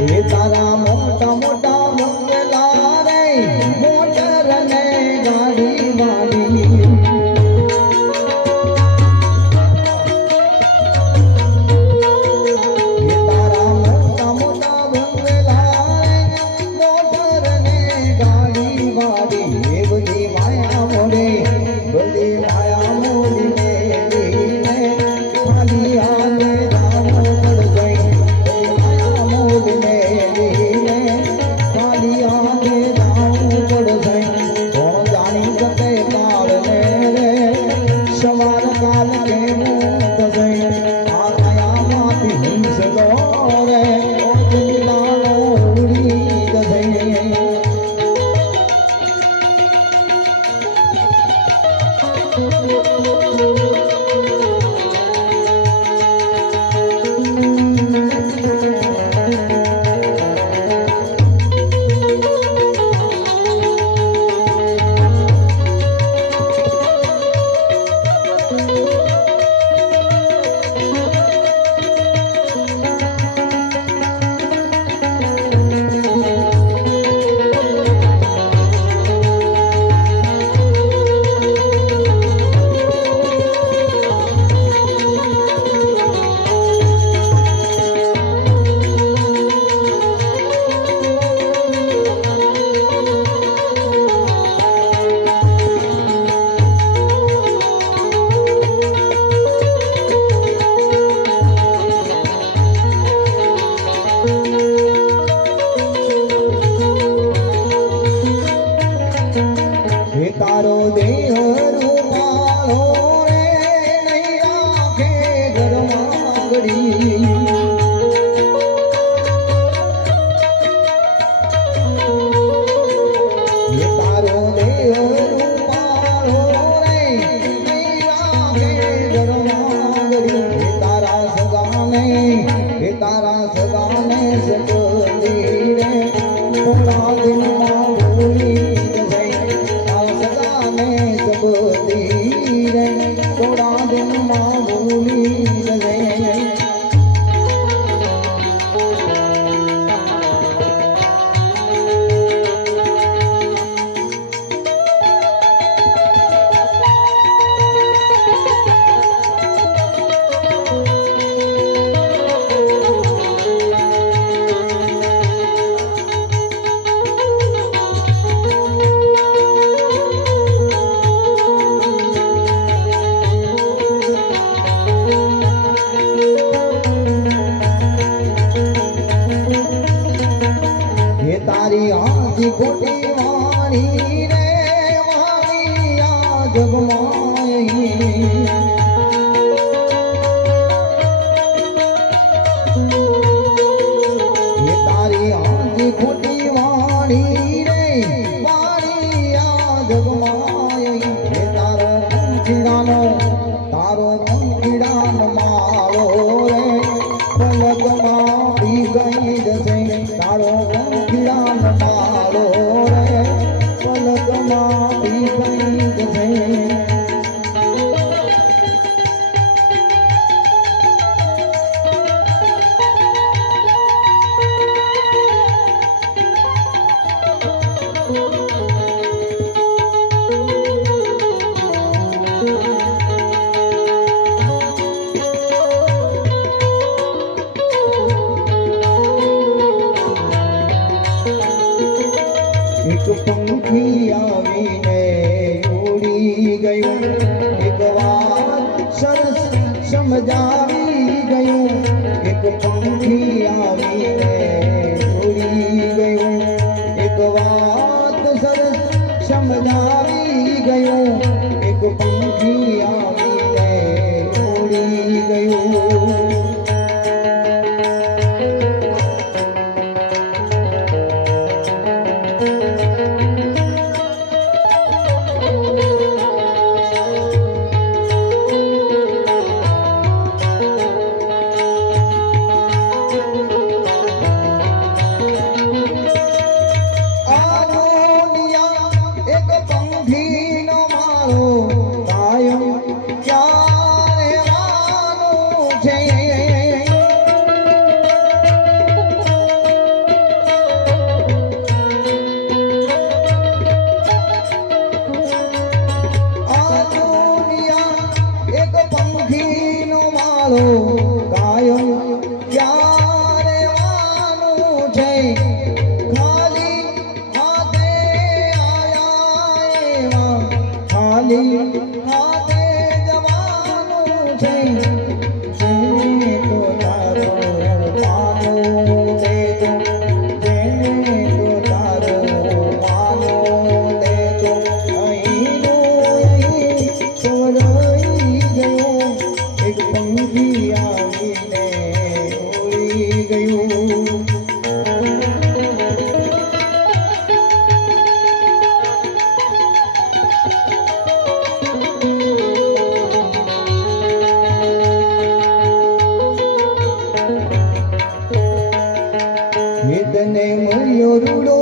એ તારા મોટા મોટા બંગલા રે મોટર ને ગાડી વાળી એ તારા મોટા મોટા બંગલા રે મોટર ને ગાડી વાળી એ બધી માયા મોડે બધી માયા મોડી ને ખાલી આને રામો પડ ગઈ માયા મોડી ને ખાલી આને રામો પડ ગઈ કોણ જાણી શકે કાળ ને રે સવાર કાલ કેવું થશે આ માયામાંથી હિંસલો રે લાલો ઉડી જશે તારો દેહ રૂપાળો રે નહીં રાખે ઘરમાં ઘડી તારો દેહ રૂપાળો રે નહીં રાખે ઘરમાં ઘડી તારા સગાને સગડી રે થોડા દિનમાં ભૂલી સબતી રે થોડા દિનમાં ભૂલી જશે તારી આંખી ખોટી વાણી રે વાણી આ જગમાં તારી આંખી ખોટી વાણી રે વાણી આ જગમાં તારો પંખીડાનો માળો રે પલકમાં પી ગઈ જશે તારો પંખીડાનો માળો રે પલકમાં પી ગઈ જશે એક પંખી આવીને ઉડી ગયું એક વાત સરસ સમજાવી ગયું એક પંખી આવીને ઉડી ગયું એક વાત સરસ સમજાવી ગયું એક પંખી આવીને ઉડી ગયું Jai હાથે જવાનું છે જેને તો તારો પાનો દેતો જેને તો તારો પાનો દેતો અહીંનો અહીં છોડાઈ ગયો એક પંખી આવીને ઉડી ગયું તને મળ્યો રૂડો